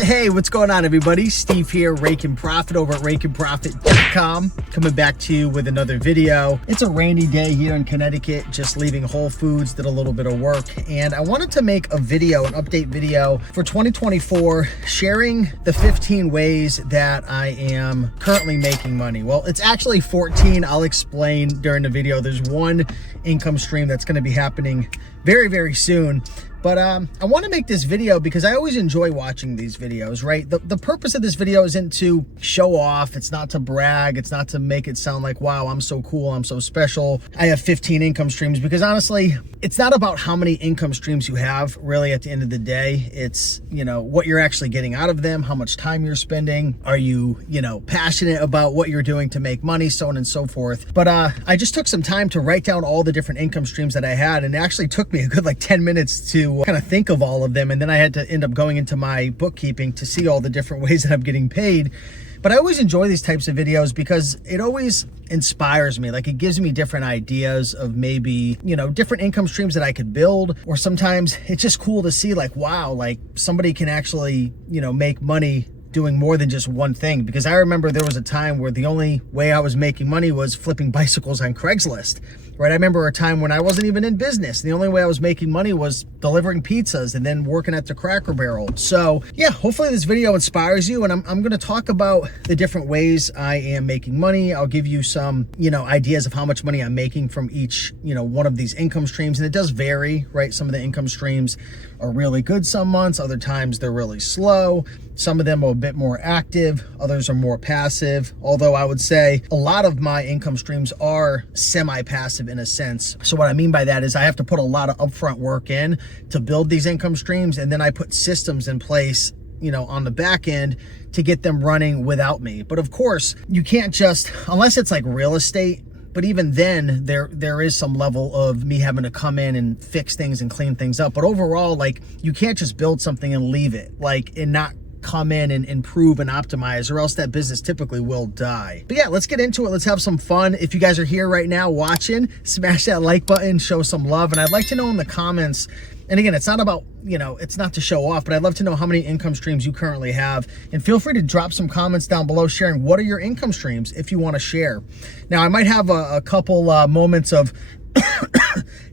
Hey, what's going on, everybody? Steve here, Rake and Profit over at rakeandprofit.com. Coming back to you with another video. It's a rainy day here in Connecticut, just leaving Whole Foods, did a little bit of work, and I wanted to make a video, an update video for 2024, sharing the 15 ways that I am currently making money. Well, it's actually 14. I'll explain during the video. There's one income stream that's going to be happening very, very soon. But I want to make this video because I always enjoy watching these videos, right? The purpose of this video isn't to show off. It's not to brag. It's not to make it sound like, wow, I'm so cool. I'm so special. I have 15 income streams, because honestly, it's not about how many income streams you have really at the end of the day. It's, what you're actually getting out of them, how much time you're spending. Are you, passionate about what you're doing to make money, so on and so forth. But I just took some time to write down all the different income streams that I had. And it actually took me a good 10 minutes to kind of think of all of them, and then I had to end up going into my bookkeeping to see all the different ways that I'm getting paid. But I always enjoy these types of videos because it always inspires me. It gives me different ideas of maybe, different income streams that I could build. Or sometimes it's just cool to see wow, somebody can actually, make money doing more than just one thing. Because I remember there was a time where the only way I was making money was flipping bicycles on Craigslist, right? I remember a time when I wasn't even in business. The only way I was making money was delivering pizzas and then working at the Cracker Barrel. So yeah, hopefully this video inspires you, and I'm going to talk about the different ways I am making money. I'll give you some, ideas of how much money I'm making from each, one of these income streams. And it does vary, right? Some of the income streams are really good some months. Other times they're really slow. Some of them are a bit more active. Others are more passive. Although I would say a lot of my income streams are semi-passive in a sense. So what I mean by that is I have to put a lot of upfront work in to build these income streams. And then I put systems in place, on the back end to get them running without me. But of course, you can't just, unless it's like real estate. But even then, there is some level of me having to come in and fix things and clean things up. But overall, you can't just build something and leave it, and not come in and improve and optimize, or else that business typically will die. But yeah, let's get into it. Let's have some fun. If you guys are here right now watching, smash that like button, show some love. And I'd like to know in the comments, and again, it's not about, it's not to show off, but I'd love to know how many income streams you currently have. And feel free to drop some comments down below sharing what are your income streams if you want to share. Now, I might have a couple moments of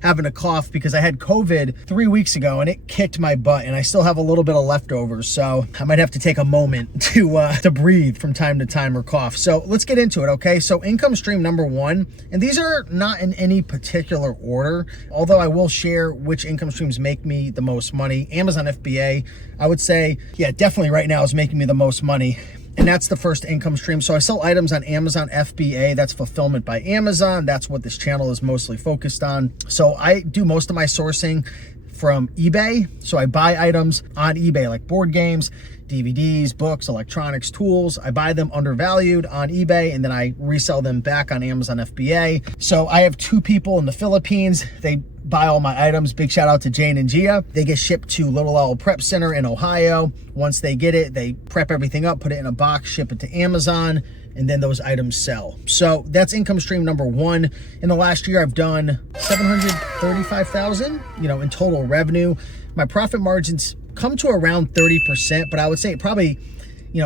having a cough because I had COVID 3 weeks ago and it kicked my butt, and I still have a little bit of leftovers. So I might have to take a moment to breathe from time to time or cough. So let's get into it, okay? So income stream number one, and these are not in any particular order, although I will share which income streams make me the most money. Amazon FBA, I would say, yeah, definitely right now is making me the most money. And that's the first income stream. So I sell items on Amazon FBA. That's fulfillment by Amazon. That's what this channel is mostly focused on. So I do most of my sourcing from eBay. So I buy items on eBay, like board games, DVDs, books, electronics, tools. I buy them undervalued on eBay, and then I resell them back on Amazon FBA. So I have two people in the Philippines. They buy all my items. Big shout out to Jane and Gia. They get shipped to Little Owl Prep Center in Ohio. Once they get it, they prep everything up, put it in a box, ship it to Amazon, and then those items sell. So that's income stream number one. In the last year, I've done $735,000, in total revenue. My profit margins come to around 30%, but I would say probably,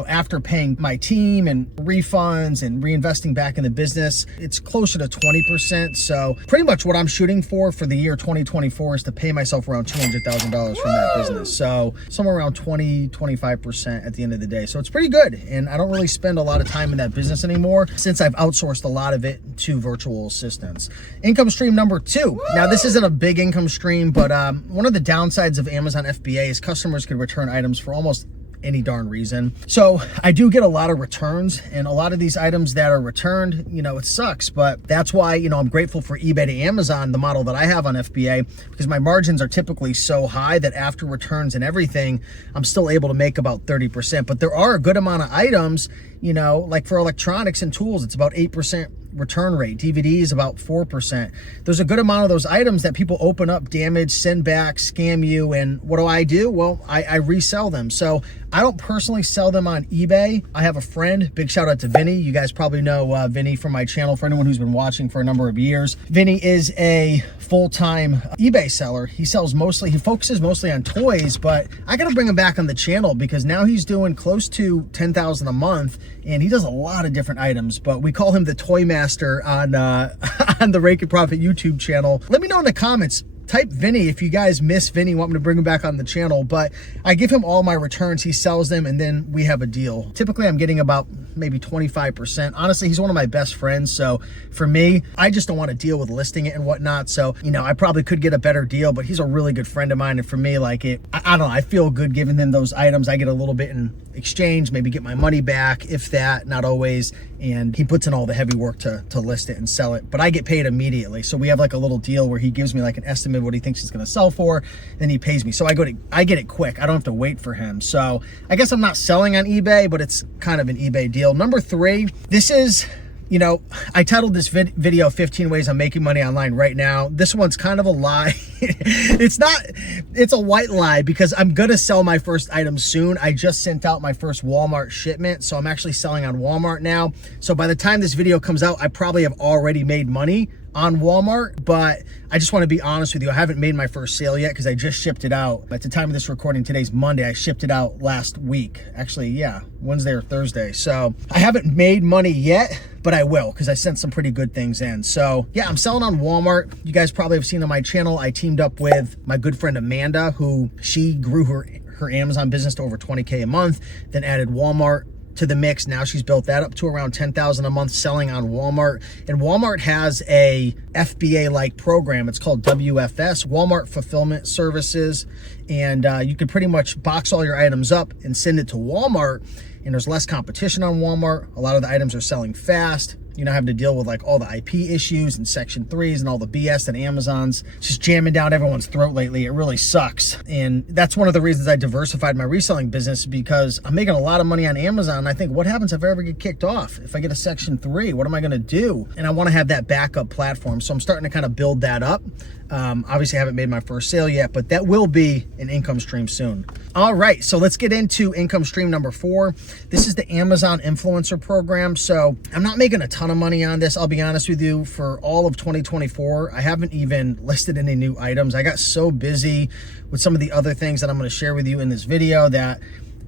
after paying my team and refunds and reinvesting back in the business, it's closer to 20%. So pretty much what I'm shooting for the year 2024 is to pay myself around $200,000 from that business. So somewhere around 20-25% at the end of the day. So it's pretty good. And I don't really spend a lot of time in that business anymore since I've outsourced a lot of it to virtual assistants. Income stream number two. Now, this isn't a big income stream, but one of the downsides of Amazon FBA is customers can return items for almost any darn reason. So I do get a lot of returns, and a lot of these items that are returned, it sucks, but that's why, I'm grateful for eBay to Amazon, the model that I have on FBA, because my margins are typically so high that after returns and everything, I'm still able to make about 30%. But there are a good amount of items, like for electronics and tools, it's about 8% return rate. DVDs about 4%. There's a good amount of those items that people open up, damage, send back, scam you, and what do? Well, I resell them. So I don't personally sell them on eBay. I have a friend, big shout out to Vinny. You guys probably know Vinny from my channel, for anyone who's been watching for a number of years. Vinny is a full-time eBay seller. He focuses mostly on toys, but I gotta bring him back on the channel because now he's doing close to 10,000 a month, and he does a lot of different items, but we call him the Toy Master on on the Rake and Profit YouTube channel. Let me know in the comments. Type Vinny if you guys miss Vinny, want me to bring him back on the channel, but I give him all my returns, he sells them, and then we have a deal. Typically, I'm getting about maybe 25%. Honestly, he's one of my best friends, so for me, I just don't want to deal with listing it and whatnot, so, you know, I probably could get a better deal, but he's a really good friend of mine, and for me, like, I don't know, I feel good giving him those items. I get a little bit in exchange, maybe get my money back, if that, not always, and he puts in all the heavy work to list it and sell it, but I get paid immediately. So we have like a little deal where he gives me like an estimate of what he thinks it's going to sell for, then he pays me. So I get it quick. I don't have to wait for him. So I guess I'm not selling on eBay, but it's kind of an eBay deal. Number 3, this is, you know, I titled this video 15 ways I'm making money online right now. This one's kind of a lie. It's a white lie because I'm gonna sell my first item soon. I just sent out my first Walmart shipment, so I'm actually selling on Walmart now. So by the time this video comes out, I probably have already made money on Walmart, but I just want to be honest with you. I haven't made my first sale yet because I just shipped it out. At the time of this recording, today's Monday, I shipped it out last week. Actually, yeah, Wednesday or Thursday. So I haven't made money yet, but I will because I sent some pretty good things in. So yeah, I'm selling on Walmart. You guys probably have seen on my channel, I teamed up with my good friend Amanda, who she grew her Amazon business to over 20K a month, then added Walmart to the mix. Now she's built that up to around 10,000 a month selling on Walmart. And Walmart has a FBA-like program. It's called WFS, Walmart Fulfillment Services. And you can pretty much box all your items up and send it to Walmart. And there's less competition on Walmart. A lot of the items are selling fast. You're not having to deal with like all the IP issues and Section 3s and all the BS that Amazon's just jamming down everyone's throat lately. It really sucks. And that's one of the reasons I diversified my reselling business, because I'm making a lot of money on Amazon. And I think, what happens if I ever get kicked off? If I get a Section 3, what am I gonna do? And I wanna have that backup platform. So I'm starting to kind of build that up. Obviously I haven't made my first sale yet, but that will be an income stream soon. All right, so let's get into income stream number 4. This is the Amazon Influencer Program. So I'm not making a ton of money on this, I'll be honest with you. For all of 2024, I haven't even listed any new items. I got so busy with some of the other things that I'm gonna share with you in this video that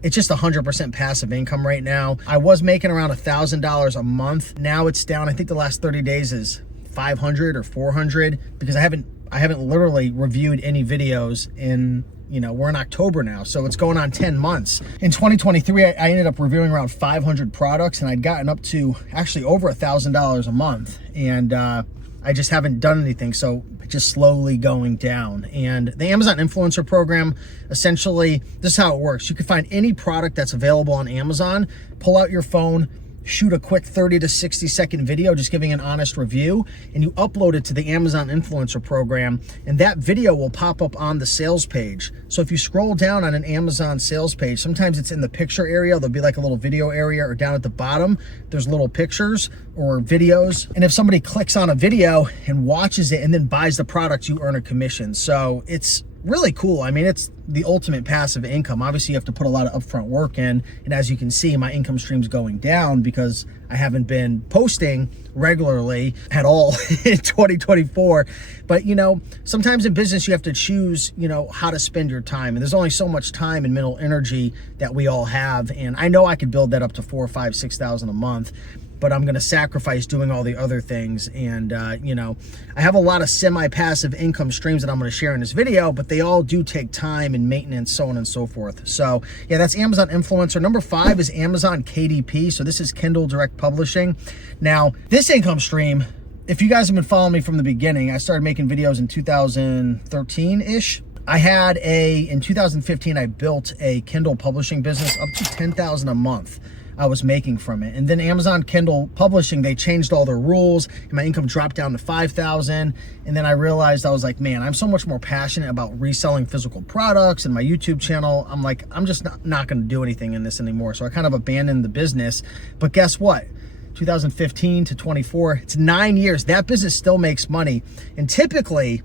it's just 100% passive income right now. I was making around $1,000 a month. Now it's down, I think the last 30 days is 500 or 400 because I haven't literally reviewed any videos in, you know, we're in October now, so it's going on 10 months. In 2023, I ended up reviewing around 500 products, and I'd gotten up to actually over $1,000 a month, and I just haven't done anything, so just slowly going down. And the Amazon Influencer Program, essentially, this is how it works. You can find any product that's available on Amazon, pull out your phone, shoot a quick 30 to 60 second video just giving an honest review, and you upload it to the Amazon Influencer Program, and that video will pop up on the sales page. So if you scroll down on an Amazon sales page, sometimes it's in the picture area, there'll be like a little video area, or down at the bottom there's little pictures or videos, and if somebody clicks on a video and watches it and then buys the product, you earn a commission. So it's really cool. I mean, it's the ultimate passive income. Obviously, you have to put a lot of upfront work in, and as you can see, my income stream's going down because I haven't been posting regularly at all in 2024. But, you know, sometimes in business, you have to choose, you know, how to spend your time, and there's only so much time and mental energy that we all have, and I know I could build that up to 4, 5, 6,000 a month, but I'm gonna sacrifice doing all the other things. And you know, I have a lot of semi-passive income streams that I'm gonna share in this video, but they all do take time and maintenance, so on and so forth. So yeah, that's Amazon Influencer. Number 5 is Amazon KDP. So this is Kindle Direct Publishing. Now, this income stream, if you guys have been following me from the beginning, I started making videos in 2013-ish. In 2015, I built a Kindle publishing business up to 10,000 a month. I was making from it. And then Amazon Kindle Publishing, they changed all their rules and my income dropped down to 5,000. And then I realized, I was like, man, I'm so much more passionate about reselling physical products and my YouTube channel. I'm like, I'm just not gonna do anything in this anymore. So I kind of abandoned the business. But guess what? 2015 to 24. It's 9 years. That business still makes money. And typically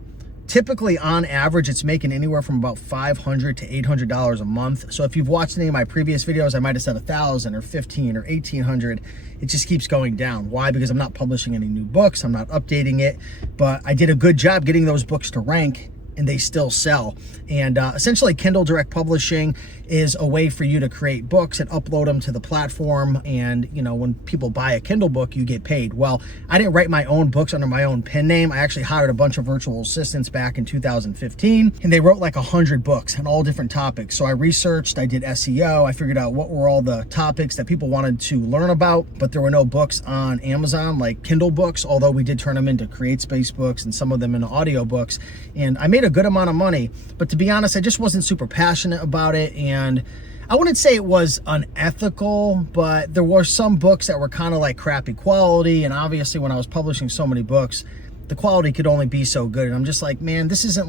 on average, it's making anywhere from about $500 to $800 a month. So if you've watched any of my previous videos, I might have said 1,000 or 15 or 1,800. It just keeps going down. Why? Because I'm not publishing any new books. I'm not updating it, but I did a good job getting those books to rank, and they still sell. And essentially Kindle Direct Publishing is a way for you to create books and upload them to the platform. And you know, when people buy a Kindle book, you get paid. Well, I didn't write my own books under my own pen name. I actually hired a bunch of virtual assistants back in 2015, and they wrote like 100 books on all different topics. So I researched, I did SEO, I figured out what were all the topics that people wanted to learn about, but there were no books on Amazon like Kindle books, although we did turn them into CreateSpace books and some of them into audiobooks. And I made a good amount of money, but to be honest, I just wasn't super passionate about it. And I wouldn't say it was unethical, but there were some books that were kind of like crappy quality. And obviously when I was publishing so many books, the quality could only be so good. And I'm just like, man, this isn't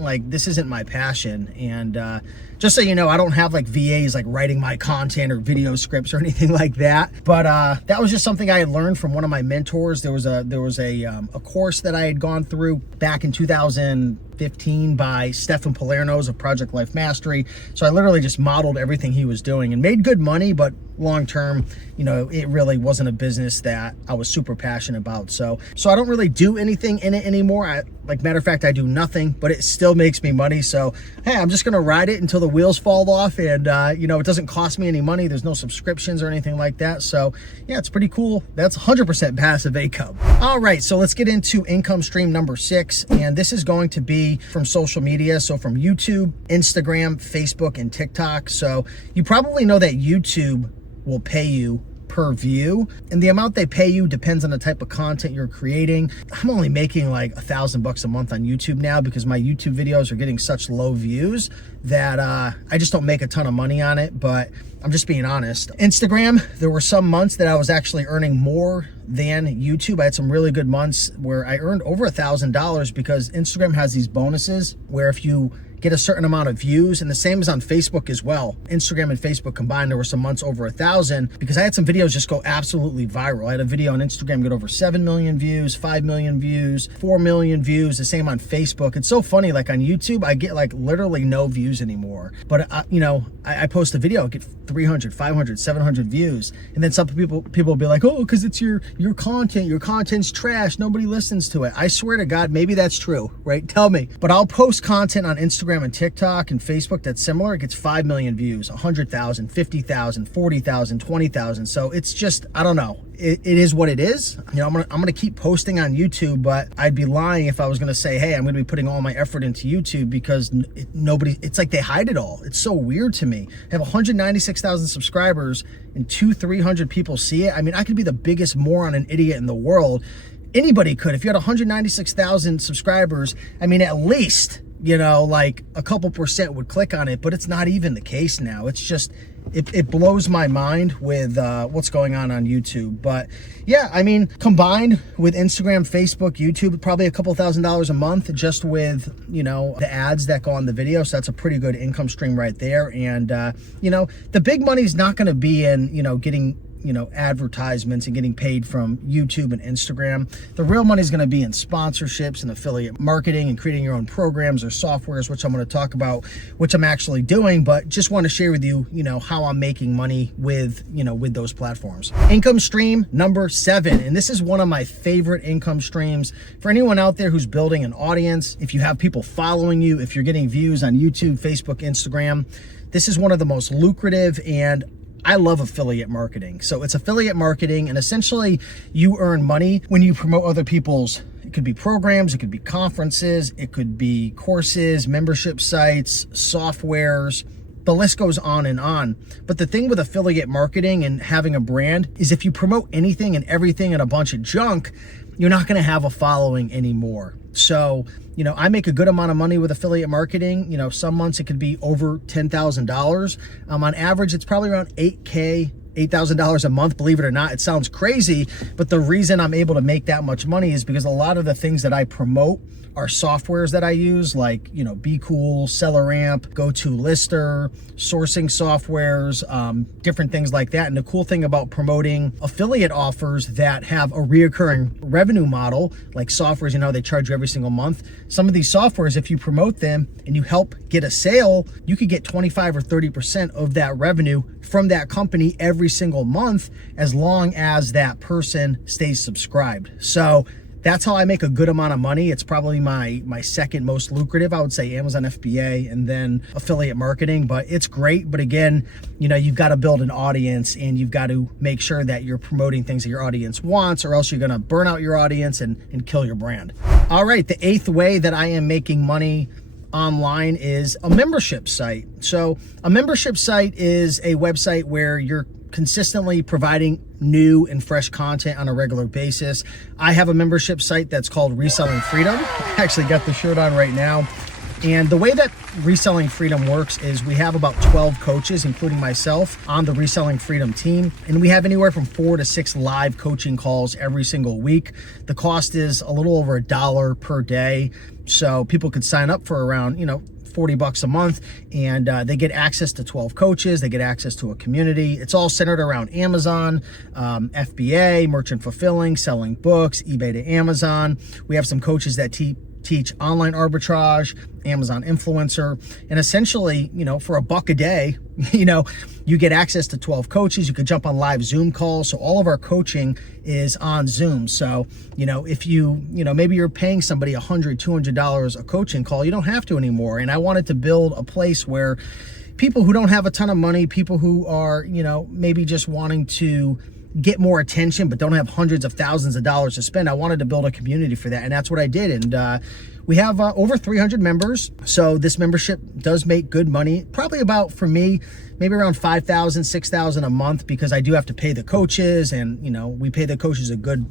my passion. And just so you know, I don't have like VAs like writing my content or video scripts or anything like that. But that was just something I had learned from one of my mentors. There was a course that I had gone through back in 2015 by Stefan Palerno's of Project Life Mastery. So I literally just modeled everything he was doing and made good money, but long term, you know, it really wasn't a business that I was super passionate about. So I don't really do anything in it anymore. Like matter of fact, I do nothing, but it still makes me money. So hey, I'm just gonna ride it until the wheels fall off. And you know, it doesn't cost me any money. There's no subscriptions or anything like that. So yeah, it's pretty cool. That's 100% passive income. All right, so let's get into income stream number 6. And this is going to be from social media. So from YouTube, Instagram, Facebook, and TikTok. So you probably know that YouTube will pay you per view, and the amount they pay you depends on the type of content you're creating. I'm only making like $1,000 a month on YouTube now because my YouTube videos are getting such low views that I just don't make a ton of money on it, but I'm just being honest. Instagram, there were some months that I was actually earning more than YouTube. I had some really good months where I earned over $1,000 because Instagram has these bonuses where if you get a certain amount of views, and the same is on Facebook as well. Instagram and Facebook combined, there were some months over 1,000 because I had some videos just go absolutely viral. I had a video on Instagram get over 7 million views, 5 million views, 4 million views, the same on Facebook. It's so funny, like on YouTube, I get like literally no views anymore. But you know, I post a video, I get 300, 500, 700 views. And then some people will be like, oh, because it's your content, your content's trash, nobody listens to it. I swear to God, maybe that's true, right? Tell me. But I'll post content on Instagram and TikTok and Facebook that's similar. It gets 5 million views, 100,000, 50,000, 40,000, 20,000. So it's just, I don't know. It is what it is. You know, I'm gonna keep posting on YouTube, but I'd be lying if I was gonna say, hey, I'm gonna be putting all my effort into YouTube, because it's like they hide it all. It's so weird to me. I have 196,000 subscribers and 200-300 people see it. I mean, I could be the biggest moron and idiot in the world. Anybody could. If you had 196,000 subscribers, I mean, at least, you know, like a couple percent would click on it, but it's not even the case now. It's just, it blows my mind with what's going on YouTube. But yeah, I mean, combined with Instagram, Facebook, YouTube, probably a couple $1,000s a month just with, you know, the ads that go on the video. So that's a pretty good income stream right there. And you know, the big money's not going to be in, you know, getting, you know, advertisements and getting paid from YouTube and Instagram. The real money is going to be in sponsorships and affiliate marketing and creating your own programs or softwares, which I'm going to talk about, which I'm actually doing, but just want to share with you, you know, how I'm making money with, you know, with those platforms. Income stream number 7. And this is one of my favorite income streams for anyone out there who's building an audience. If you have people following you, if you're getting views on YouTube, Facebook, Instagram, this is one of the most lucrative, and I love affiliate marketing. So it's affiliate marketing, and essentially you earn money when you promote other people's, it could be programs, it could be conferences, it could be courses, membership sites, softwares, the list goes on and on. But the thing with affiliate marketing and having a brand is if you promote anything and everything and a bunch of junk, you're not gonna have a following anymore. So, you know, I make a good amount of money with affiliate marketing. You know, some months it could be over $10,000. On average, it's probably around $8,000 a month. Believe it or not, it sounds crazy, but the reason I'm able to make that much money is because a lot of the things that I promote are softwares that I use, like, you know, Be Cool, SellerAmp, GoToLister, sourcing softwares, different things like that. And the cool thing about promoting affiliate offers that have a reoccurring revenue model, like softwares, you know, they charge you every single month. Some of these softwares, if you promote them and you help get a sale, you could get 25 or 30% of that revenue from that company every single month, as long as that person stays subscribed. So that's how I make a good amount of money. It's probably my second most lucrative. I would say Amazon FBA and then affiliate marketing, but it's great. But again, you know, you've got to build an audience and you've got to make sure that you're promoting things that your audience wants, or else you're going to burn out your audience and kill your brand. All right, the 8th way that I am making money online is a membership site. So a membership site is a website where you're consistently providing new and fresh content on a regular basis. I have a membership site that's called Reselling Freedom. I actually got the shirt on right now. And the way that Reselling Freedom works is we have about 12 coaches, including myself, on the Reselling Freedom team. And we have anywhere from 4 to 6 live coaching calls every single week. The cost is a little over $1 per day. So people could sign up for around, you know, $40 a month, and they get access to 12 coaches. They get access to a community. It's all centered around Amazon, FBA, merchant fulfilling, selling books, eBay to Amazon. We have some coaches that teach online arbitrage, Amazon influencer, and essentially, you know, for $1 a day, you know, you get access to 12 coaches. You could jump on live Zoom calls. So all of our coaching is on Zoom. So, you know, if you know, maybe you're paying somebody $100, $200 a coaching call, you don't have to anymore. And I wanted to build a place where people who don't have a ton of money, people who are, you know, maybe just wanting to get more attention but don't have hundreds of thousands of dollars to spend, I wanted to build a community for that, and that's what I did. And we have over 300 members, so this membership does make good money, probably about, for me, maybe around $5,000, $6,000 a month, because I do have to pay the coaches, and, you know, we pay the coaches a good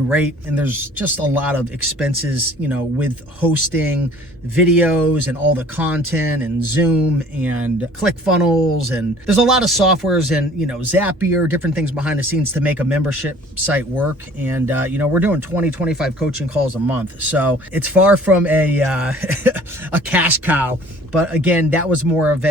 rate. And there's just a lot of expenses, you know, with hosting videos and all the content and Zoom and ClickFunnels, and there's a lot of softwares and, you know, Zapier, different things behind the scenes to make a membership site work. And, you know, we're doing 20, 25 coaching calls a month. So it's far from a, a cash cow. But again, that was more of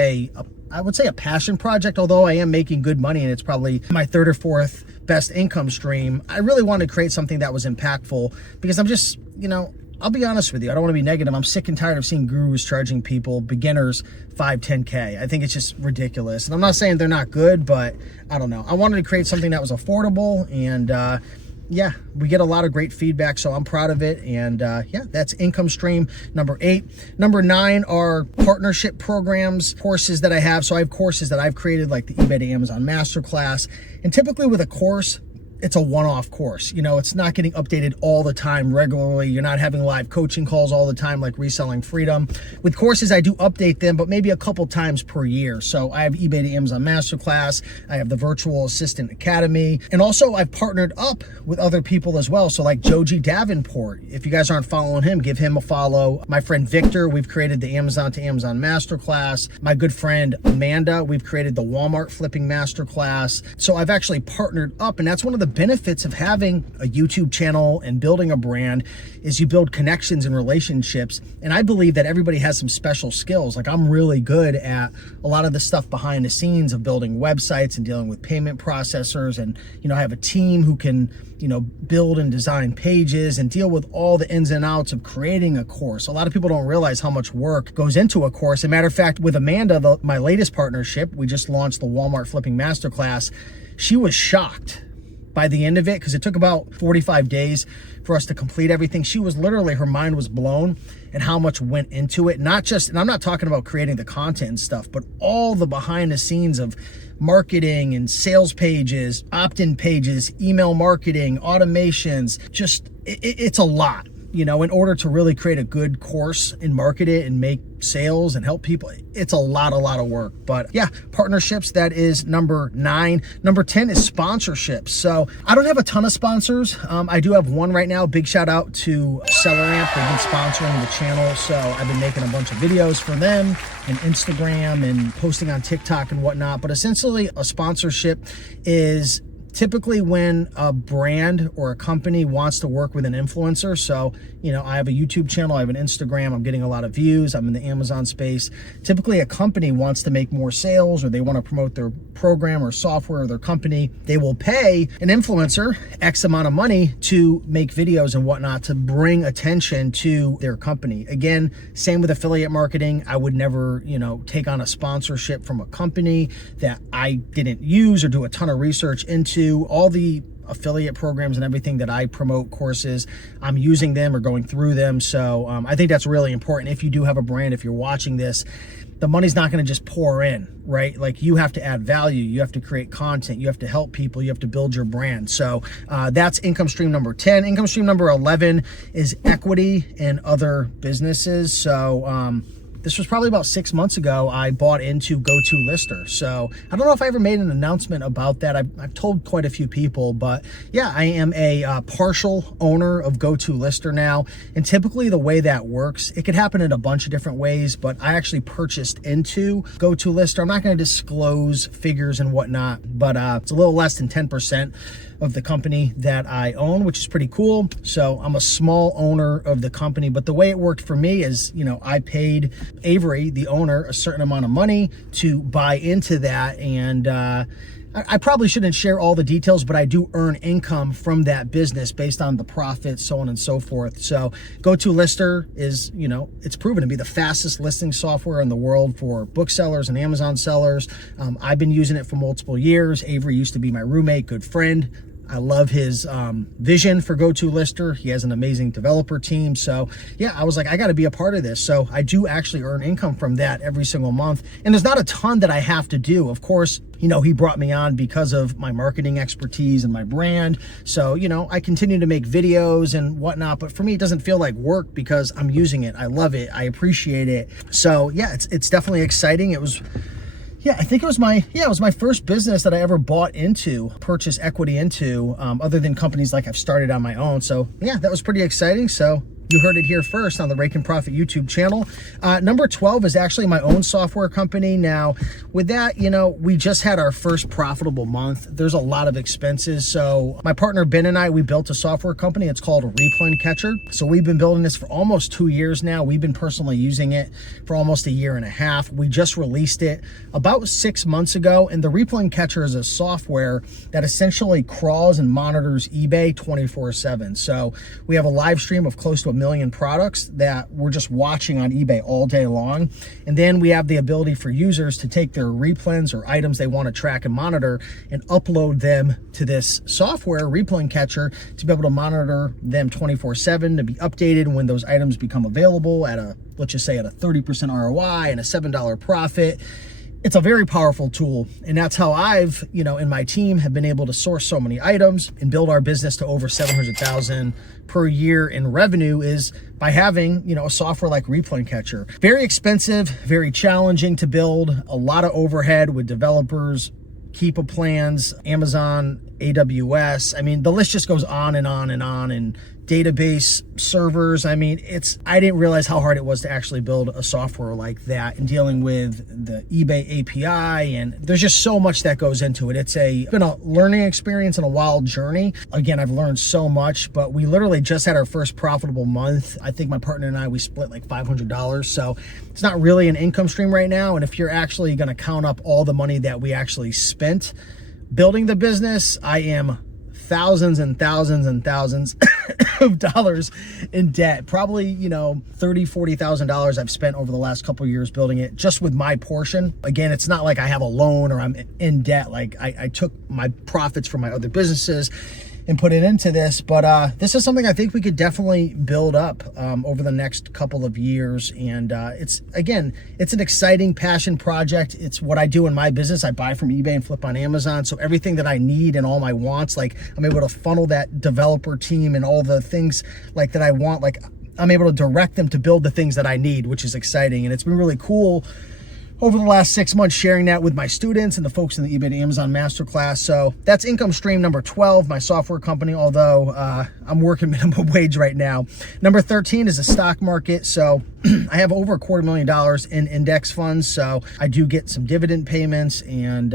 I would say a passion project, although I am making good money and it's probably my 3rd or 4th best income stream. I really wanted to create something that was impactful, because I'm just, you know, I'll be honest with you, I don't want to be negative. I'm sick and tired of seeing gurus charging people, beginners, 5, 10K. I think it's just ridiculous. And I'm not saying they're not good, but I don't know. I wanted to create something that was affordable, and yeah, we get a lot of great feedback, so I'm proud of it. And yeah, that's income stream number 8. Number 9 are partnership programs, courses that I have. So I have courses that I've created, like the eBay to Amazon Masterclass. And typically with a course, it's a one-off course. You know, it's not getting updated all the time regularly. You're not having live coaching calls all the time like Reselling Freedom. With courses, I do update them, but maybe a couple times per year. So I have eBay to Amazon Masterclass. I have the Virtual Assistant Academy. And also I've partnered up with other people as well. So like Joji Davenport, if you guys aren't following him, give him a follow. My friend Victor, we've created the Amazon to Amazon Masterclass. My good friend Amanda, we've created the Walmart Flipping Masterclass. So I've actually partnered up, and that's one of the benefits of having a YouTube channel and building a brand, is you build connections and relationships. And I believe that everybody has some special skills. Like, I'm really good at a lot of the stuff behind the scenes of building websites and dealing with payment processors. And, you know, I have a team who can, you know, build and design pages and deal with all the ins and outs of creating a course. A lot of people don't realize how much work goes into a course. As a matter of fact, with Amanda, my latest partnership, we just launched the Walmart Flipping Masterclass. She was shocked by the end of it, because it took about 45 days for us to complete everything. She was literally, her mind was blown at how much went into it. Not just, and I'm not talking about creating the content and stuff, but all the behind the scenes of marketing and sales pages, opt-in pages, email marketing, automations. Just, it's a lot. You know, in order to really create a good course and market it and make sales and help people, it's a lot of work. But yeah, partnerships, that is number 9. Number 10 is sponsorships. So I don't have a ton of sponsors. I do have one right now. Big shout out to SellerAmp. They've been sponsoring the channel. So I've been making a bunch of videos for them and Instagram and posting on TikTok and whatnot. But essentially, a sponsorship is typically when a brand or a company wants to work with an influencer, so, you know, I have a YouTube channel, I have an Instagram, I'm getting a lot of views, I'm in the Amazon space. Typically a company wants to make more sales, or they want to promote their program or software or their company. They will pay an influencer X amount of money to make videos and whatnot to bring attention to their company. Again, same with affiliate marketing. I would never, you know, take on a sponsorship from a company that I didn't use or do a ton of research into. All the affiliate programs and everything that I promote, courses, I'm using them or going through them. So I think that's really important. If you do have a brand, if you're watching this, the money's not going to just pour in, right? Like, you have to add value, you have to create content, you have to help people, you have to build your brand. So that's income stream number 10. Income stream number 11 is equity in other businesses. So this was probably about 6 months ago, I bought into GoToLister. So I don't know if I ever made an announcement about that. I've told quite a few people, but yeah, I am a partial owner of GoToLister now. And typically the way that works, it could happen in a bunch of different ways, but I actually purchased into GoToLister. I'm not going to disclose figures and whatnot, but it's a little less than 10% of the company that I own, which is pretty cool. So I'm a small owner of the company, but the way it worked for me is, you know, I paid Avery, the owner, a certain amount of money to buy into that. And I probably shouldn't share all the details, but I do earn income from that business based on the profits, so on and so forth. So GoToLister is, you know, it's proven to be the fastest listing software in the world for booksellers and Amazon sellers. I've been using it for multiple years. Avery used to be my roommate, good friend. I love his vision for GoToLister. He has an amazing developer team. So yeah, I was like, I got to be a part of this. So I do actually earn income from that every single month. And there's not a ton that I have to do. Of course, you know, he brought me on because of my marketing expertise and my brand. So, you know, I continue to make videos and whatnot, but for me, it doesn't feel like work because I'm using it. I love it. I appreciate it. So yeah, it's definitely exciting. It was, yeah, I think it was my first business that I ever bought into, purchased equity into, other than companies like I've started on my own. So yeah, that was pretty exciting. So you heard it here first on the Rake and Profit YouTube channel. Number 12 is actually my own software company. Now, with that, you know, we just had our first profitable month. There's a lot of expenses. So my partner Ben and I, we built a software company. It's called Replane Catcher. So we've been building this for almost 2 years now. We've been personally using it for almost 1.5 years. We just released it about 6 months ago. And the Replane Catcher is a software that essentially crawls and monitors eBay 24/7. So we have a live stream of close to 1 million products that we're just watching on eBay all day long. And then we have the ability for users to take their replens or items they want to track and monitor and upload them to this software, Replane Catcher, to be able to monitor them 24/7, to be updated when those items become available at a, let's just say at a 30% ROI and a $7 profit. It's a very powerful tool, and that's how I've, you know, in my team have been able to source so many items and build our business to over 700,000 per year in revenue, is by having, you know, a software like Replane Catcher. Very expensive, very challenging to build, a lot of overhead with developers, Keepa plans, Amazon, AWS. I mean, the list just goes on and on and on, and database servers. I mean, I didn't realize how hard it was to actually build a software like that, and dealing with the eBay API, and there's just so much that goes into it. It's been a learning experience and a wild journey. Again, I've learned so much, but we literally just had our first profitable month. I think my partner and I, we split like $500. So it's not really an income stream right now. And if you're actually going to count up all the money that we actually spent building the business, I am thousands and thousands and thousands of dollars in debt. Probably, you know, $30,000, $40,000 I've spent over the last couple of years building it, just with my portion. Again, it's not like I have a loan or I'm in debt. Like I took my profits from my other businesses and put it into this, but this is something I think we could definitely build up over the next couple of years. And it's an exciting passion project. It's what I do in my business. I buy from eBay and flip on Amazon. So everything that I need and all my wants, like I'm able to funnel that developer team and all the things like that I want. Like I'm able to direct them to build the things that I need, which is exciting. And it's been really cool over the last 6 months, sharing that with my students and the folks in the eBay to Amazon Masterclass. So that's income stream number 12, my software company, although I'm working minimum wage right now. Number 13 is the stock market. So I have over $250,000 in index funds. So I do get some dividend payments. And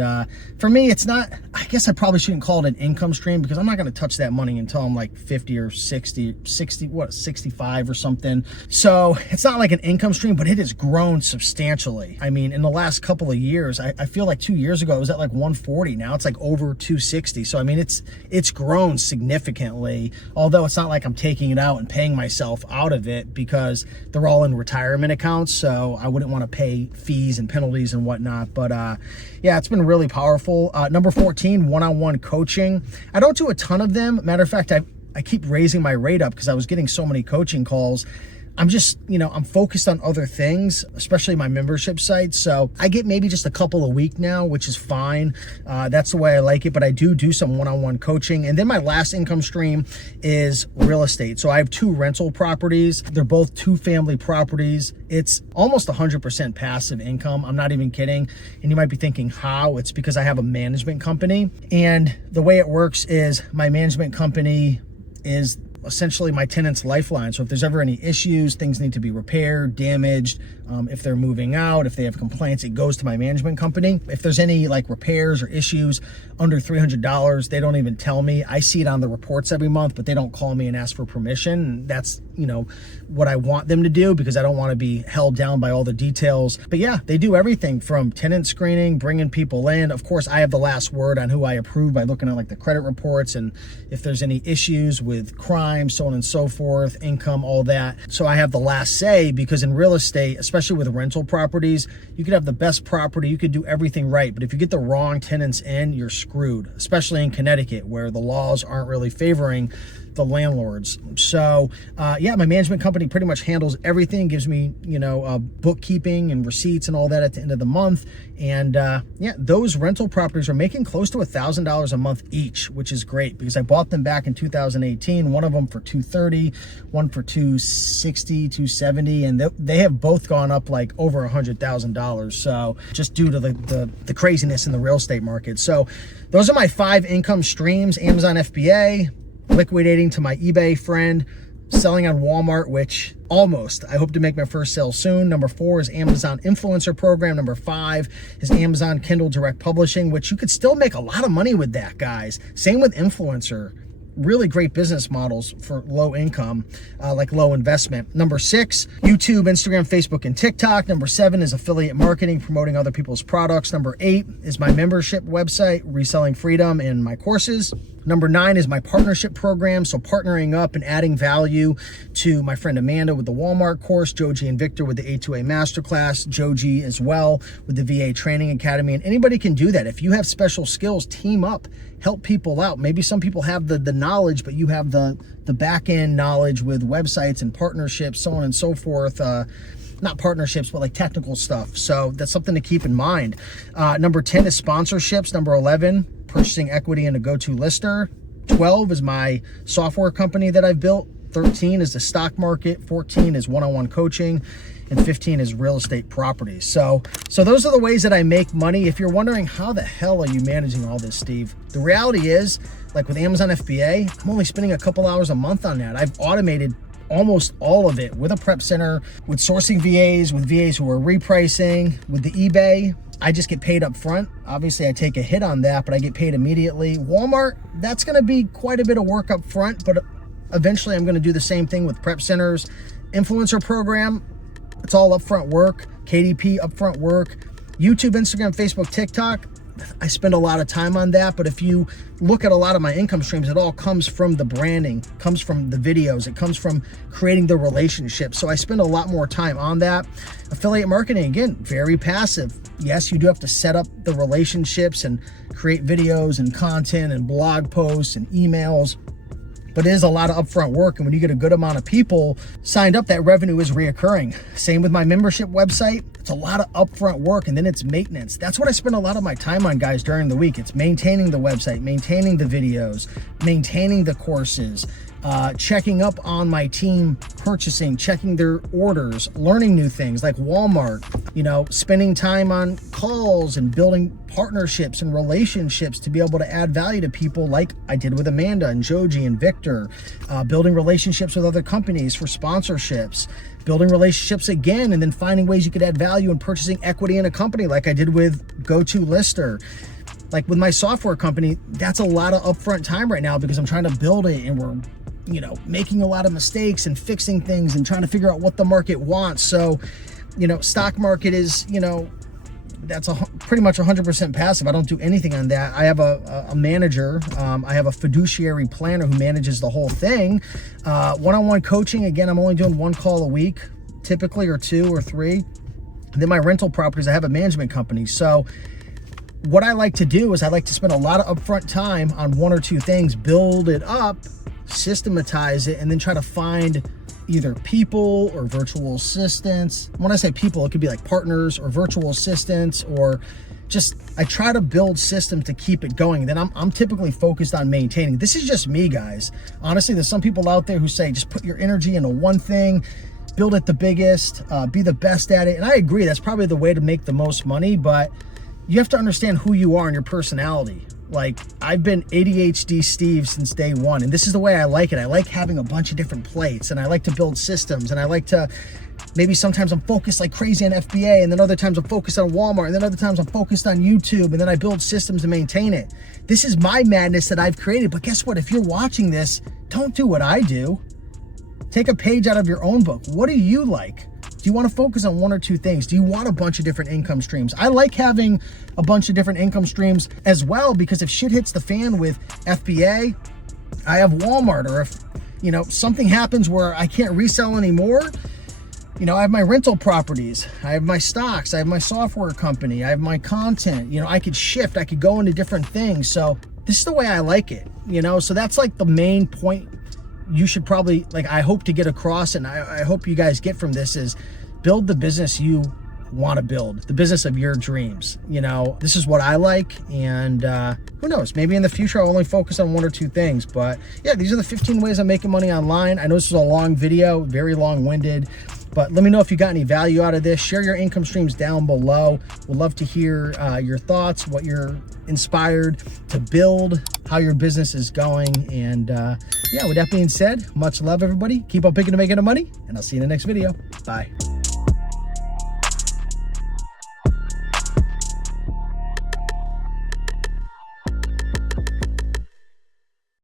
for me, it's not, I guess I probably shouldn't call it an income stream because I'm not going to touch that money until I'm like 50 or 65 or something. So it's not like an income stream, but it has grown substantially. I mean, in the last couple of years, I feel like 2 years ago, it was at like 140. Now it's like over 260. So, I mean, it's grown significantly, although it's not like I'm taking it out and paying myself out of it because they're all in retirement accounts. So I wouldn't want to pay fees and penalties and whatnot. But yeah, it's been really powerful. Number 14, one-on-one coaching. I don't do a ton of them. Matter of fact, I keep raising my rate up because I was getting so many coaching calls. I'm just, I'm focused on other things, especially my membership site. So I get maybe just a couple a week now, which is fine. That's the way I like it, but I do some one-on-one coaching. And then my last income stream is real estate. So I have 2 rental properties. They're both 2-family properties. It's almost 100% passive income. I'm not even kidding. And you might be thinking, how? It's because I have a management company. And the way it works is my management company is essentially my tenant's lifeline. So if there's ever any issues, things need to be repaired, damaged, if they're moving out, if they have complaints, it goes to my management company. If there's any like repairs or issues under $300, they don't even tell me. I see it on the reports every month, but they don't call me and ask for permission. And that's, what I want them to do because I don't want to be held down by all the details. But yeah, they do everything from tenant screening, bringing people in. Of course, I have the last word on who I approve by looking at like the credit reports and if there's any issues with crime, so on and so forth, income, all that. So I have the last say because in real estate, especially with rental properties, you could have the best property, you could do everything right. But if you get the wrong tenants in, you're screwed, especially in Connecticut where the laws aren't really favoring the landlords. So yeah, my management company pretty much handles everything, gives me, bookkeeping and receipts and all that at the end of the month. And yeah, those rental properties are making close to $1,000 a month each, which is great because I bought them back in 2018, one of them for $230, one for $260, $270, and they have both gone up like over $100,000. So just due to the craziness in the real estate market. So those are my 5 income streams: Amazon FBA, liquidating to my eBay friend, selling on Walmart, which almost, I hope to make my first sale soon. Number 4 is Amazon Influencer Program. Number 5 is Amazon Kindle Direct Publishing, which you could still make a lot of money with that, guys. Same with Influencer. Really great business models for low income, like low investment. Number 6, YouTube, Instagram, Facebook, and TikTok. Number 7 is affiliate marketing, promoting other people's products. Number 8 is my membership website, Reselling Freedom, and my courses. Number 9 is my partnership program. So partnering up and adding value to my friend Amanda with the Walmart course, Joji and Victor with the A2A Masterclass, Joji as well with the VA Training Academy. And anybody can do that. If you have special skills, team up, help people out. Maybe some people have the knowledge, but you have the back end knowledge with websites and partnerships, so on and so forth. Not partnerships, but like technical stuff. So that's something to keep in mind. Number 10 is sponsorships. Number 11, purchasing equity in a go-to lister. 12 is my software company that I've built. 13 is the stock market. 14 is one-on-one coaching. And 15 is real estate properties. So those are the ways that I make money. If you're wondering how the hell are you managing all this, Steve? The reality is, like with Amazon FBA, I'm only spending a couple hours a month on that. I've automated almost all of it with a prep center, with sourcing VAs, with VAs who are repricing, with the eBay. I just get paid up front. Obviously, I take a hit on that, but I get paid immediately. Walmart, that's gonna be quite a bit of work up front, but eventually I'm gonna do the same thing with prep centers. Influencer program, it's all upfront work. KDP, upfront work. YouTube, Instagram, Facebook, TikTok, I spend a lot of time on that, but if you look at a lot of my income streams, it all comes from the branding, comes from the videos, it comes from creating the relationships. So I spend a lot more time on that. Affiliate marketing, again, very passive. Yes, you do have to set up the relationships and create videos and content and blog posts and emails, but it is a lot of upfront work. And when you get a good amount of people signed up, that revenue is reoccurring. Same with my membership website. It's a lot of upfront work, and then it's maintenance. That's what I spend a lot of my time on, guys, during the week. It's maintaining the website, maintaining the videos, maintaining the courses, checking up on my team, purchasing, checking their orders, learning new things like Walmart, spending time on calls and building partnerships and relationships to be able to add value to people like I did with Amanda and Joji and Victor, building relationships with other companies for sponsorships, building relationships again, and then finding ways you could add value in purchasing equity in a company like I did with Go-To Lister. Like with my software company, that's a lot of upfront time right now because I'm trying to build it and we're, you know, making a lot of mistakes and fixing things and trying to figure out what the market wants. So, you know, stock market is, you know, that's pretty much 100% passive. I don't do anything on that. I have a manager. I have a fiduciary planner who manages the whole thing. One-on-one coaching, again, I'm only doing 1 call a week, typically, or 2 or 3. And then my rental properties, I have a management company. So what I like to do is I like to spend a lot of upfront time on 1 or 2 things, build it up, systematize it, and then try to find either people or virtual assistants. When I say people, it could be like partners or virtual assistants, or just, I try to build systems to keep it going. Then I'm typically focused on maintaining. This is just me, guys. Honestly, there's some people out there who say, just put your energy into one thing, build it the biggest, be the best at it. And I agree, that's probably the way to make the most money, but you have to understand who you are and your personality. Like, I've been ADHD Steve since day one, and this is the way I like it. I like having a bunch of different plates, and I like to build systems, and I like to, maybe sometimes I'm focused like crazy on FBA, and then other times I'm focused on Walmart, and then other times I'm focused on YouTube, and then I build systems to maintain it. This is my madness that I've created, but guess what? If you're watching this, don't do what I do. Take a page out of your own book. What do you like? Do you want to focus on 1 or 2 things? Do you want a bunch of different income streams? I like having a bunch of different income streams as well, because if shit hits the fan with FBA, I have Walmart, or if, you know, something happens where I can't resell anymore, you know, I have my rental properties, I have my stocks, I have my software company, I have my content, you know, I could shift, I could go into different things. So this is the way I like it, you know? So that's like the main point you should probably, like, I hope to get across, and I hope you guys get from this, is build the business you want to build, the business of your dreams. You know, this is what I like, and who knows, maybe in the future I'll only focus on 1 or 2 things. But yeah, these are the 15 ways I'm making money online. I know this was a long video, very long-winded, but let me know if you got any value out of this. Share your income streams down below. We'd love to hear your thoughts, what you're inspired to build, how your business is going. And yeah, with that being said, much love, everybody. Keep on picking and making the money, and I'll see you in the next video. Bye.